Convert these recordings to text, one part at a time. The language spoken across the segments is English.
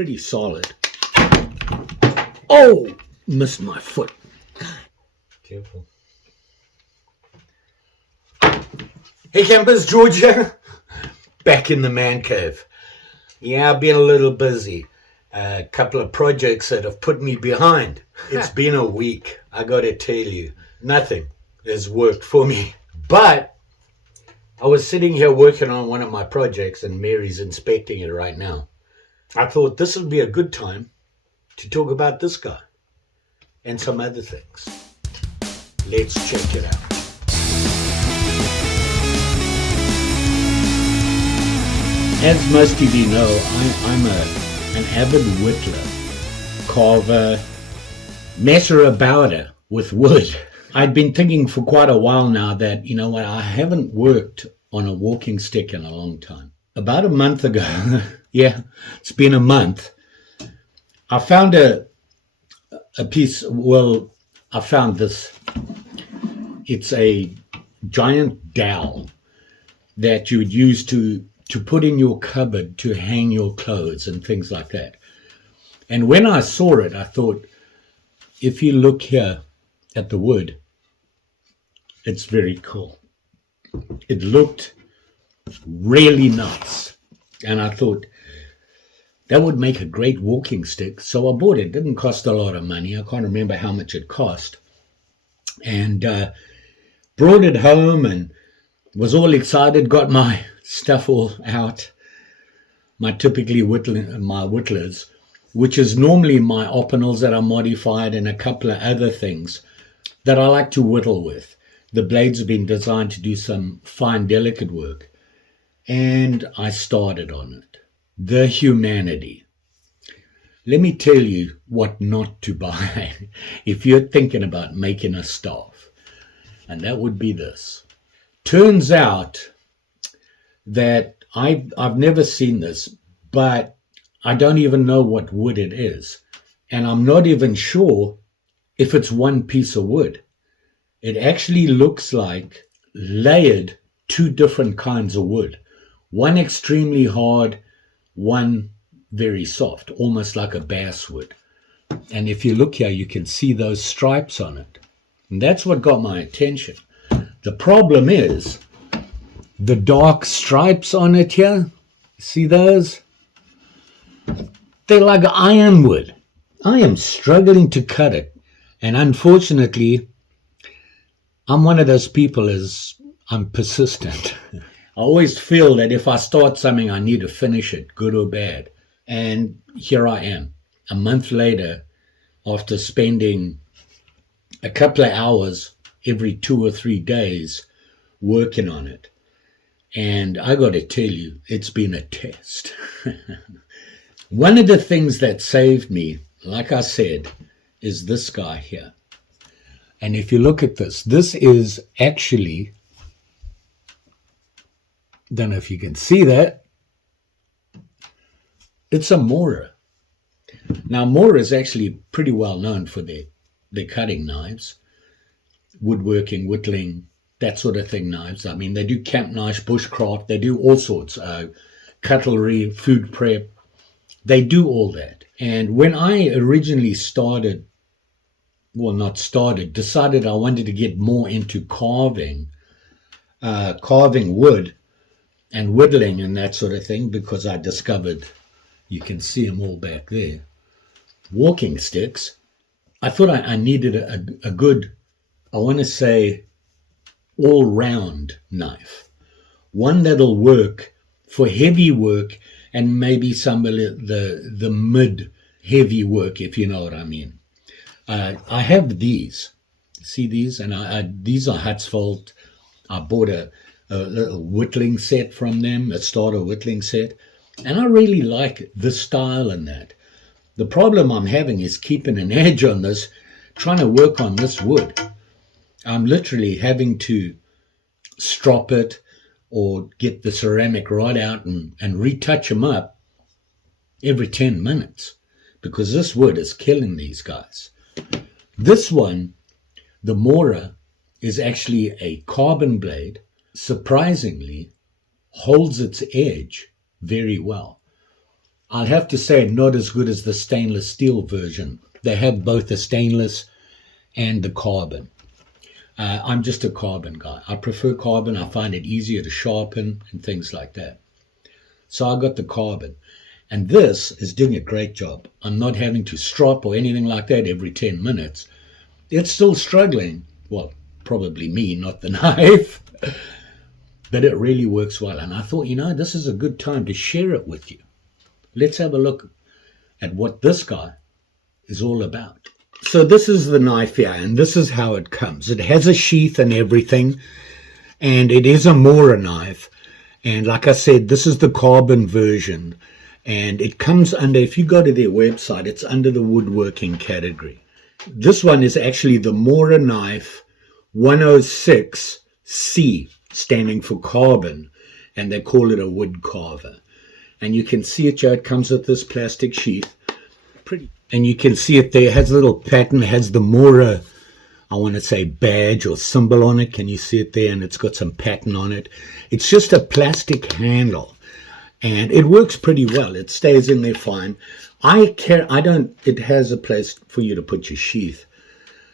pretty solid. Oh, missed my foot. Careful. Hey campers, Georgia. Back in the man cave. Yeah, I've been a little busy. A couple of projects that have put me behind. It's been a week. I got to tell you, nothing has worked for me. But I was sitting here working on one of my projects and Mary's inspecting it right now. I thought this would be a good time to talk about this guy and some other things. Let's check it out. As most of you know, I'm an avid whittler, carver, messer abouter with wood. I'd been thinking for quite a while now that, you know what, I haven't worked on a walking stick in a long time. About a month ago, yeah, it's been a month, I found a piece, well, I found this. It's a giant dowel that you would use to put in your cupboard to hang your clothes and things like that. And when I saw it, I thought, if you look here at the wood, it's very cool. It looked really nice. And I thought, that would make a great walking stick. So I bought it. It didn't cost a lot of money. I can't remember how much it cost. And brought it home and was all excited, got my stuff all out, my whittlers, which is normally my opinels that are modified and a couple of other things that I like to whittle with. The blades have been designed to do some fine, delicate work. And I started on it. The humanity. Let me tell you what not to buy if you're thinking about making a staff. And that would be this. Turns out that I've never seen this, but I don't even know what wood it is. And I'm not even sure if it's one piece of wood. It actually looks like layered two different kinds of wood. One extremely hard, one very soft, almost like a basswood. And if you look here, you can see those stripes on it. And that's what got my attention. The problem is the dark stripes on it here. See those? They're like ironwood. I am struggling to cut it. And unfortunately, I'm one of those people I'm persistent. I always feel that if I start something, I need to finish it, good or bad. And here I am, a month later, after spending a couple of hours every 2 or 3 days working on it. And I got to tell you, it's been a test. One of the things that saved me, like I said, is this guy here. And if you look at this, this is actually, don't know if you can see that, it's a Mora. Now, Mora is actually pretty well known for their cutting knives, woodworking, whittling, that sort of thing knives. I mean, they do camp knives, bushcraft, they do all sorts, cutlery, food prep. They do all that. And when I originally decided I wanted to get more into carving wood and whittling and that sort of thing, because I discovered, you can see them all back there, walking sticks. I thought I needed a good, I want to say, all-round knife. One that'll work for heavy work and maybe some of the mid-heavy work, if you know what I mean. I have these. See these? And these are Hutzfeld. I bought a little whittling set from them, a starter whittling set. And I really like the style in that. The problem I'm having is keeping an edge on this, trying to work on this wood. I'm literally having to strop it or get the ceramic rod out and retouch them up every 10 minutes because this wood is killing these guys. This one, the Mora, is actually a carbon blade. Surprisingly, holds its edge very well. I'll have to say not as good as the stainless steel version. They have both the stainless and the carbon. I'm just a carbon guy. I prefer carbon. I find it easier to sharpen and things like that. So I got the carbon. And this is doing a great job. I'm not having to strop or anything like that every 10 minutes. It's still struggling. Well, probably me, not the knife. But it really works well. And I thought, this is a good time to share it with you. Let's have a look at what this guy is all about. So this is the knife here, and this is how it comes. It has a sheath and everything, and it is a Mora knife. And like I said, this is the carbon version, and it comes under, if you go to their website, it's under the woodworking category. This one is actually the Mora knife 106C, standing for carbon, and they call it a wood carver. And you can see it here, it comes with this plastic sheath. Pretty. And you can see it there, it has a little pattern, it has the Mora, I want to say badge or symbol on it. Can you see it there? And it's got some pattern on it. It's just a plastic handle. And it works pretty well. It stays in there fine. It has a place for you to put your sheath,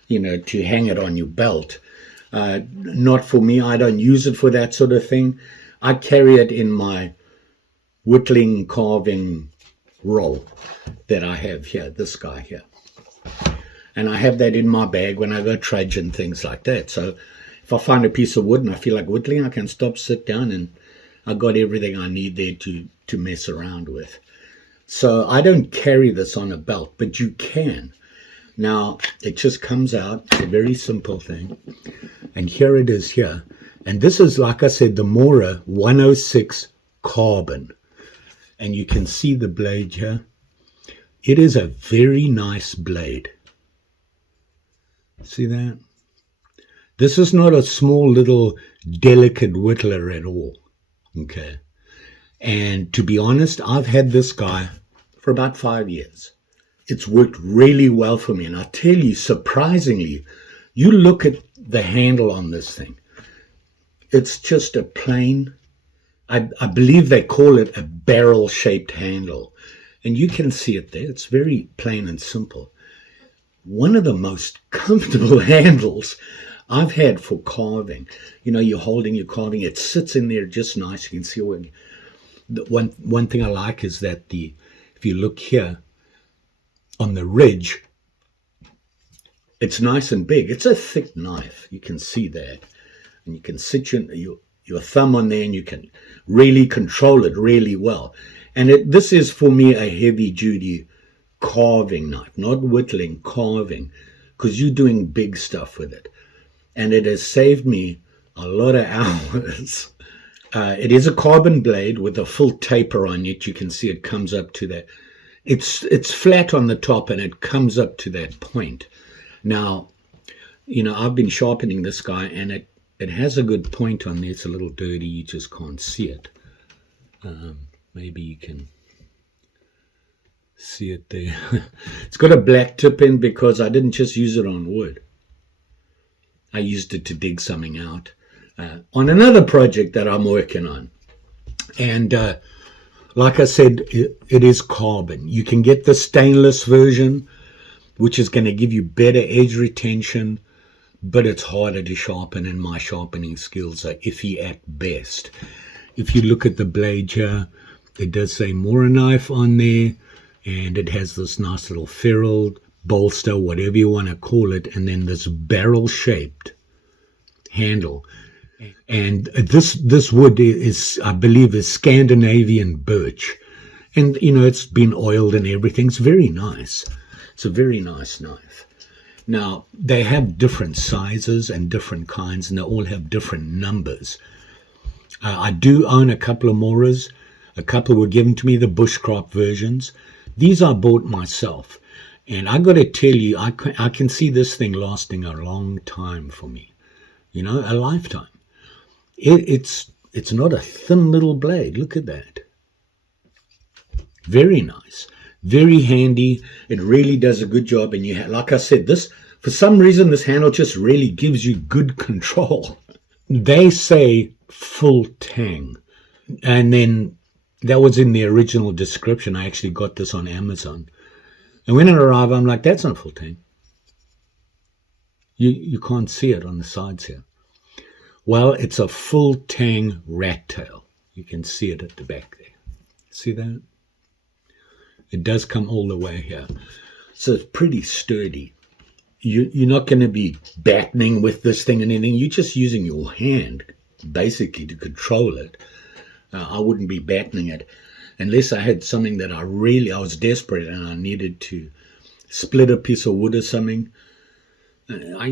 to hang it on your belt. Not for me. I don't use it for that sort of thing. I carry it in my whittling, carving roll that I have here, this guy here. And I have that in my bag when I go trudge and things like that. So if I find a piece of wood and I feel like whittling, I can stop, sit down, and I got everything I need there to mess around with. So I don't carry this on a belt, but you can. Now, it just comes out. It's a very simple thing. And here it is here. And this is, like I said, the Mora 106 carbon. And you can see the blade here. It is a very nice blade. See that? This is not a small little delicate whittler at all. Okay. And to be honest, I've had this guy for about 5 years. It's worked really well for me. And I tell you, surprisingly, you look at the handle on this thing. It's just a plain, I believe they call it a barrel-shaped handle. And you can see it there. It's very plain and simple. One of the most comfortable handles I've had for carving. You're holding your carving. It sits in there just nice. You can see one thing I like is that if you look here on the ridge, it's nice and big. It's a thick knife. You can see that. And you can sit your thumb on there and you can really control it really well. And this is for me a heavy-duty carving knife, not whittling, carving, because you're doing big stuff with it. And it has saved me a lot of hours. It is a carbon blade with a full taper on it. You can see it comes up to that. It's flat on the top and it comes up to that point. Now, I've been sharpening this guy and it has a good point on there. It's a little dirty. You just can't see it. Maybe you can see it there. It's got a black tip in because I didn't just use it on wood. I used it to dig something out on another project that I'm working on. And like I said, it is carbon. You can get the stainless version, which is going to give you better edge retention, but it's harder to sharpen, and my sharpening skills are iffy at best. If you look at the blade here, it does say Mora knife on there, and it has this nice little ferrule, bolster, whatever you want to call it, and then this barrel-shaped handle. And this wood is, I believe, is Scandinavian birch. And, it's been oiled and everything. It's very nice. It's a very nice knife. Now, they have different sizes and different kinds, and they all have different numbers. I do own a couple of Moras. A couple were given to me, the bushcraft versions. These I bought myself. And I got to tell you, I can see this thing lasting a long time for me. A lifetime. It's not a thin little blade. Look at that. Very nice. Very handy. It really does a good job. And like I said, for some reason, this handle just really gives you good control. They say full tang. And then That was in the original description. I actually got this on Amazon. And when it arrived, I'm like, that's not a full tang. You can't see it on the sides here. Well, it's a full tang rat tail. You can see it at the back there. See that? It does come all the way here. So it's pretty sturdy. You're not going to be battening with this thing and anything. You're just using your hand, basically, to control it. I wouldn't be battening it unless I had something that I was desperate and I needed to split a piece of wood or something. I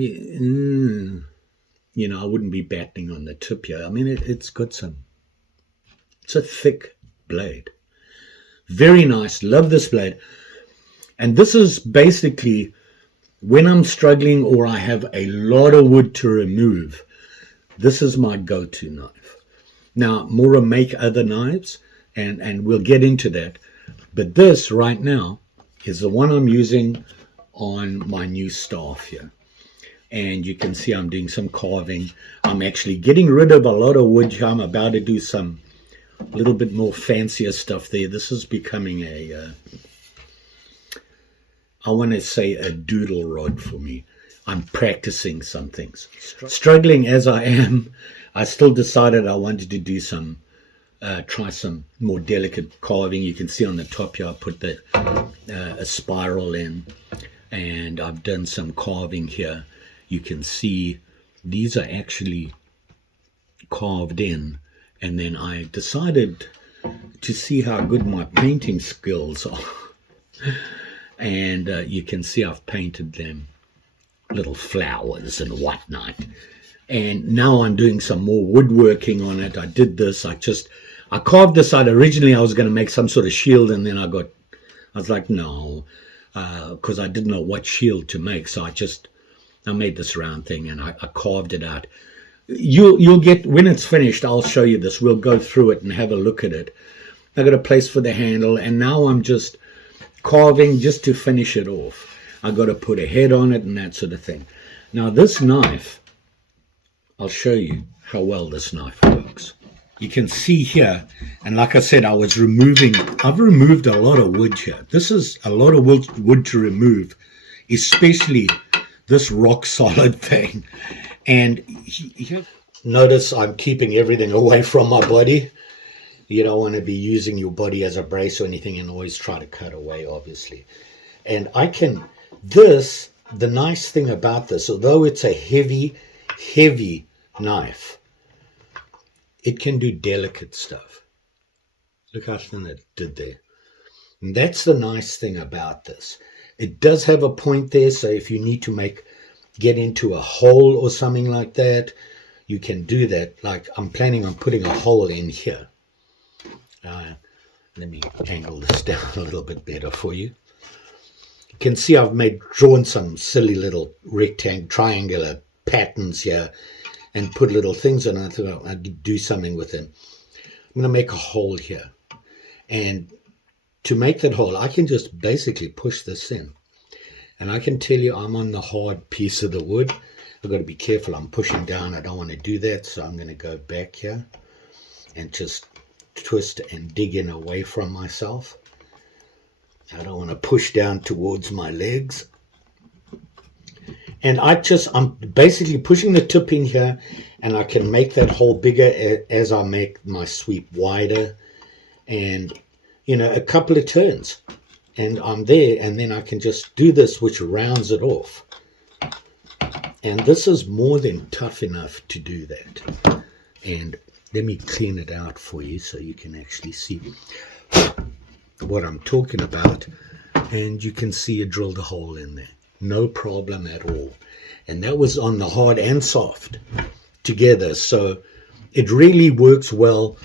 wouldn't be battening on the tip here. I mean, it's a thick blade. Very nice. Love this blade. And this is basically when I'm struggling or I have a lot of wood to remove, this is my go-to knife. Now, Mora make other knives, and we'll get into that. But this right now is the one I'm using on my new staff here. And you can see I'm doing some carving. I'm actually getting rid of a lot of wood here. I'm about to do some little bit more fancier stuff there. This is becoming I want to say a doodle rod for me. I'm practicing some things. Struggling as I am, I still decided I wanted to do try some more delicate carving. You can see on the top here I put a spiral in, and I've done some carving here. You can see these are actually carved in, and then I decided to see how good my painting skills are. And you can see I've painted them little flowers and whatnot. And now I'm doing some more woodworking on it. I did this. I carved this out. Originally I was going to make some sort of shield, and then I was like, no, because I didn't know what shield to make. So I made this round thing, and I carved it out. You'll get, when it's finished, I'll show you this. We'll go through it and have a look at it. I got a place for the handle, and now I'm just carving just to finish it off. I got to put a head on it and that sort of thing. Now this knife, I'll show you how well this knife works. You can see here, and like I said, I've removed a lot of wood here. This is a lot of wood to remove, especially this rock solid thing. And notice I'm keeping everything away from my body. You don't want to be using your body as a brace or anything, and always try to cut away, obviously. And the nice thing about this, although it's a heavy, heavy knife, it can do delicate stuff. Look how thin it did there. And that's the nice thing about this. It does have a point there, so if you need to get into a hole or something like that, you can do that. Like I'm planning on putting a hole in here. Let me angle this down a little bit better for you. You can see I've drawn some silly little triangular patterns here and put little things in. I thought I'd do something with them. I'm going to make a hole here. And to make that hole, I can just basically push this in. And I can tell you I'm on the hard piece of the wood. I've got to be careful. I'm pushing down. I don't want to do that. So I'm going to go back here and just twist and dig in away from myself. I don't want to push down towards my legs. And I'm basically pushing the tip in here, and I can make that hole bigger as I make my sweep wider. And, a couple of turns. And I'm there, and then I can just do this, which rounds it off. And this is more than tough enough to do that. And let me clean it out for you so you can actually see what I'm talking about. And you can see it drilled a hole in there. No problem at all. And that was on the hard and soft together. So it really works well.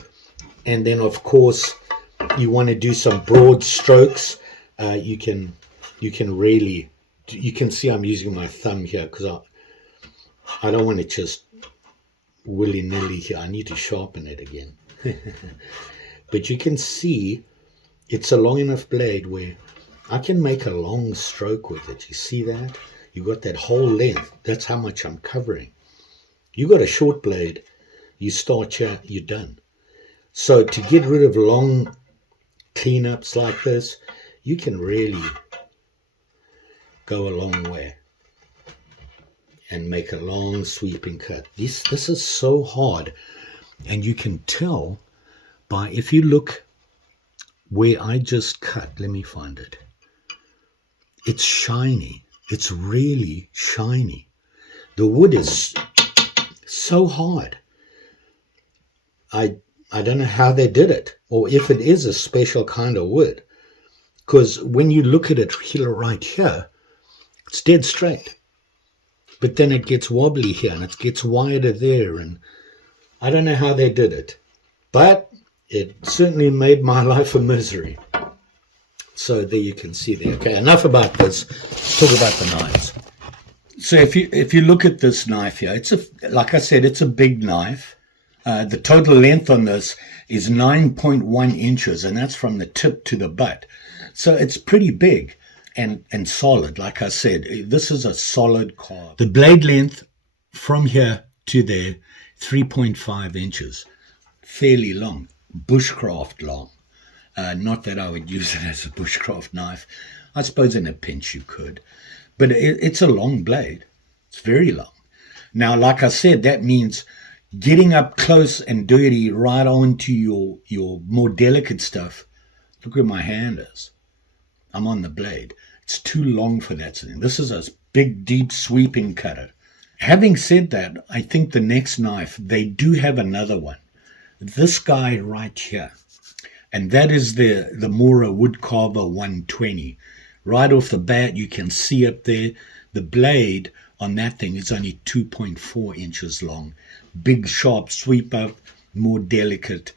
And then, of course, you want to do some broad strokes. You can see I'm using my thumb here because I don't want to just willy-nilly here. I need to sharpen it again. But you can see it's a long enough blade where I can make a long stroke with it. You see that? You got that whole length. That's how much I'm covering. You got a short blade, you start here, you're done. So to get rid of long cleanups like this, you can really go a long way and make a long sweeping cut. This is so hard, and you can tell by, if you look where I just cut, let me find it. It's shiny. It's really shiny. The wood is so hard. I don't know how they did it, or if it is a special kind of wood, because when you look at it here, right here, it's dead straight. But then it gets wobbly here, and it gets wider there, and I don't know how they did it. But it certainly made my life a misery. So there you can see there. Okay, enough about this. Let's talk about the knives. So if you look at this knife here, like I said, it's a big knife. The total length on this is 9.1 inches, and that's from the tip to the butt. So it's pretty big and solid. Like I said, this is a solid carve. The blade length from here to there, 3.5 inches. Fairly long, bushcraft long. Not that I would use it as a bushcraft knife. I suppose in a pinch you could. But it's a long blade. It's very long. Now, like I said, that means getting up close and dirty right onto your more delicate stuff. Look where my hand is. I'm on the blade. It's too long for that thing. This is a big, deep, sweeping cutter. Having said that, I think the next knife, they do have another one. This guy right here. And that is the Mora Wood Carver 120. Right off the bat, you can see up there, the blade on that thing is only 2.4 inches long. Big, sharp sweep up, more delicate,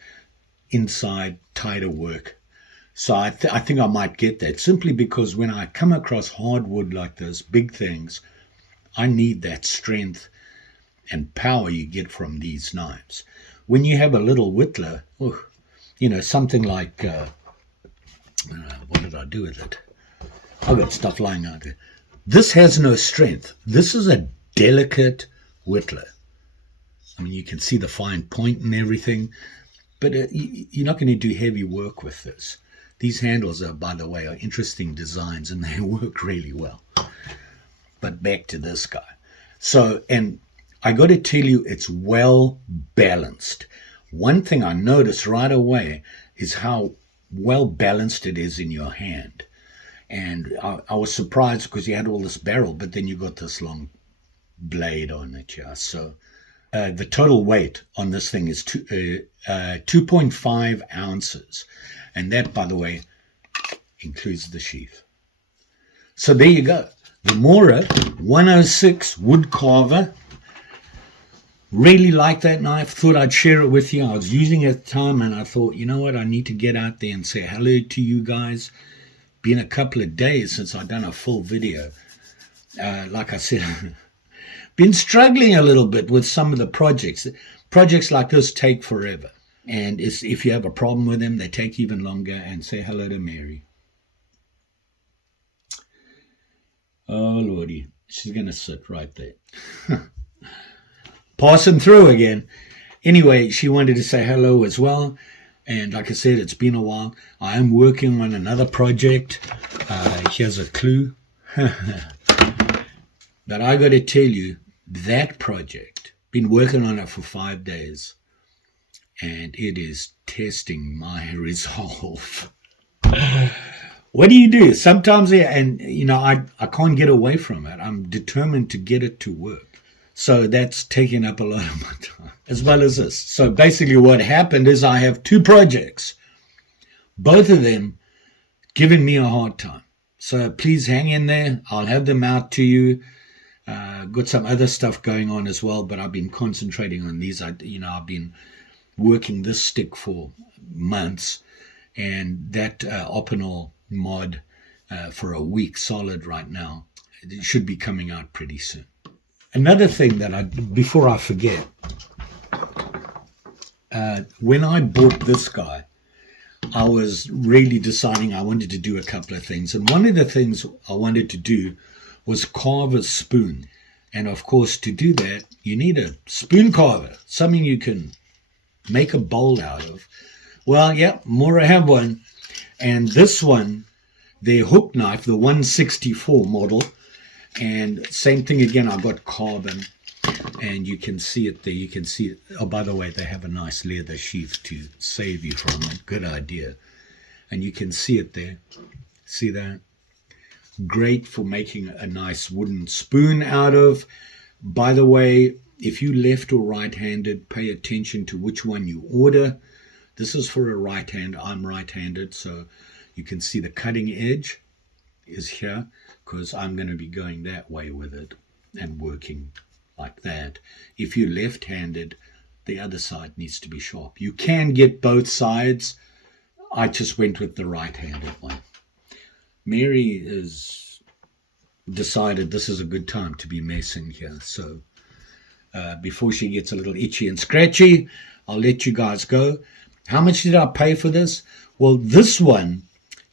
inside, tighter work. So I think I might get that, simply because when I come across hardwood like this, big things, I need that strength and power you get from these knives. When you have a little whittler, something like, what did I do with it? I've got stuff lying out there. This has no strength. This is a delicate whittler. I mean, you can see the fine point and everything, but you're not going to do heavy work with this. These handles are, by the way, are interesting designs, and they work really well. But back to this guy. So, and I got to tell you, it's well balanced. One thing I noticed right away is how well balanced it is in your hand. And I was surprised because you had all this barrel, but then you got this long blade on it. Yeah. So the total weight on this thing is 2.5 ounces. And that, by the way, includes the sheath. So there you go. The Mora 106 Wood Carver. Really like that knife. Thought I'd share it with you. I was using it at the time, and I thought, you know what? I need to get out there and say hello to you guys. Been a couple of days since I've done a full video. Like I said, been struggling a little bit with some of the projects. Projects like this take forever. And if you have a problem with them, they take even longer. And say hello to Mary. Oh, Lordy. She's going to sit right there. Passing through again. Anyway, she wanted to say hello as well. And like I said, it's been a while. I am working on another project. Here's a clue. But I got to tell you, that project, been working on it for 5 days. And it is testing my resolve. What do you do? Sometimes, I can't get away from it. I'm determined to get it to work. So that's taking up a lot of my time, as well as this. So basically what happened is I have 2 projects, both of them giving me a hard time. So please hang in there. I'll have them out to you. Got some other stuff going on as well, but I've been concentrating on these. I've been working this stick for months, and that Opinol mod for a week solid right now. It should be coming out pretty soon. Another thing that before I forget, when I bought this guy, I was really deciding I wanted to do a couple of things. And one of the things I wanted to do was carve a spoon. And of course, to do that, you need a spoon carver, something you can make a bowl out of. Well, yeah, Mora have one. And this one, their hook knife, the 164 model, and same thing again, I got carbon, and you can see it there. You can see it. Oh, by the way, they have a nice leather sheath to save you from it. Good idea. And you can see it there. See that? Great for making a nice wooden spoon out of. By the way, if you left or right-handed, pay attention to which one you order. This is for a right hand. I'm right-handed, so you can see the cutting edge is here because I'm going to be going that way with it and working like that. If you're left-handed, the other side needs to be sharp. You can get both sides. I just went with the right-handed one. Mary has decided this is a good time to be messing here, so before she gets a little itchy and scratchy, I'll let you guys go. How much did I pay for this? Well, this one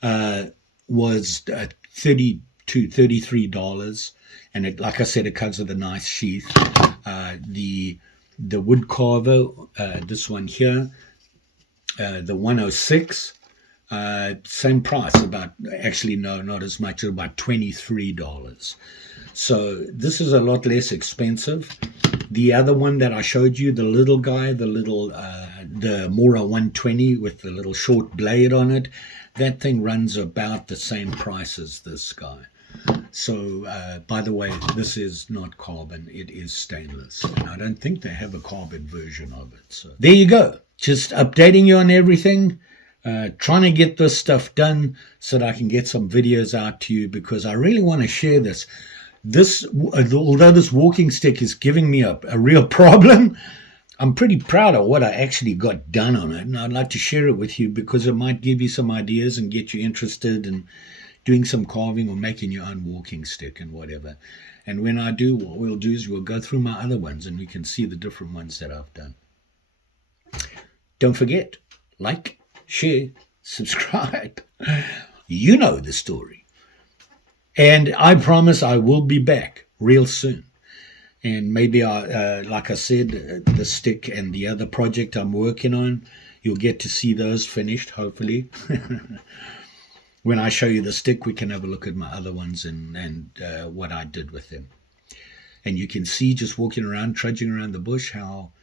was $33, and it, like I said, it comes with a nice sheath. The wood carver, this one here, the 106, same price, about, actually no, not as much, about $23. So this is a lot less expensive. The other one that I showed you, the little guy, the Mora 120 with the little short blade on it, that thing runs about the same price as this guy. So, by the way, this is not carbon, it is stainless. And I don't think they have a carbon version of it. So there you go. Just updating you on everything. Trying to get this stuff done so that I can get some videos out to you, because I really want to share this. Although this walking stick is giving me a real problem, I'm pretty proud of what I actually got done on it, and I'd like to share it with you because it might give you some ideas and get you interested in doing some carving or making your own walking stick and whatever. And when I do, what we'll do is we'll go through my other ones and we can see the different ones that I've done. Don't forget, like, share, subscribe. You know the story. And I promise I will be back real soon. And maybe, like I said, the stick and the other project I'm working on, you'll get to see those finished, hopefully. When I show you the stick, we can have a look at my other ones and what I did with them. And you can see, just walking around, trudging around the bush, how,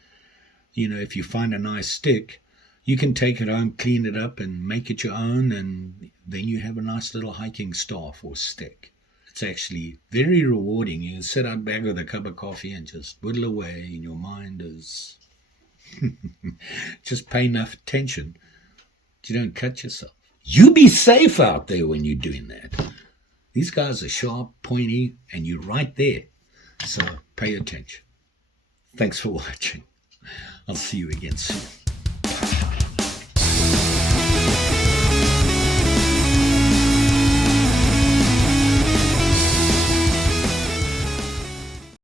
if you find a nice stick, you can take it home, clean it up, and make it your own, and then you have a nice little hiking staff or stick. It's actually very rewarding. You can sit out back with a cup of coffee and just whittle away, and your mind is just pay enough attention that you don't cut yourself. You be safe out there when you're doing that. These guys are sharp, pointy, and you're right there. So pay attention. Thanks for watching. I'll see you again soon.